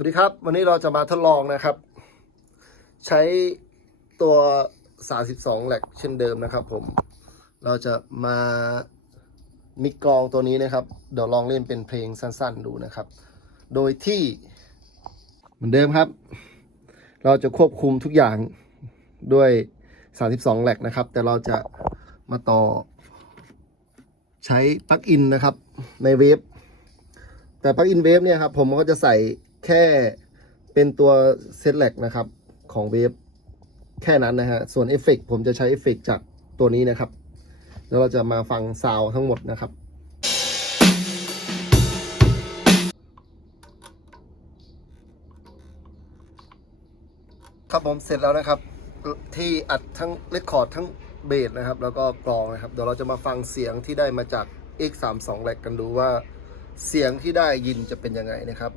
สวัสดีครับ วันนี้เราจะมาทดลองนะครับ ใช้ตัว 32แหลกเช่นเดิมนะครับผมเราจะมามิกกลองตัวนี้นะครับ เดี๋ยวลองเล่นเป็นเพลงสั้นๆดูนะครับ โดยที่เหมือนเดิมครับ เราจะควบคุมทุกอย่างด้วย 32แหลกนะครับ แต่เราจะมาต่อ ใช้ปลั๊กอินนะครับในเวฟแต่ปลั๊กอินเวฟเนี่ยครับผมก็จะใส่ แค่เป็นตัวเซตแลกนะครับของเวฟแค่นั้นนะฮะ ส่วนเอฟเฟกผมจะใช้เอฟเฟกจากตัวนี้นะครับ แล้วเราจะมาฟังซาวทั้งหมดนะครับครับผมเสร็จแล้วนะครับ ที่อัดทั้งเรคคอร์ดทั้งเบสนะครับ แล้วก็กลองนะครับ เดี๋ยวเราจะมาฟังเสียงที่ได้มาจาก X32 แลกกันดูว่า เสียงที่ได้ยินจะเป็นยังไงนะครับ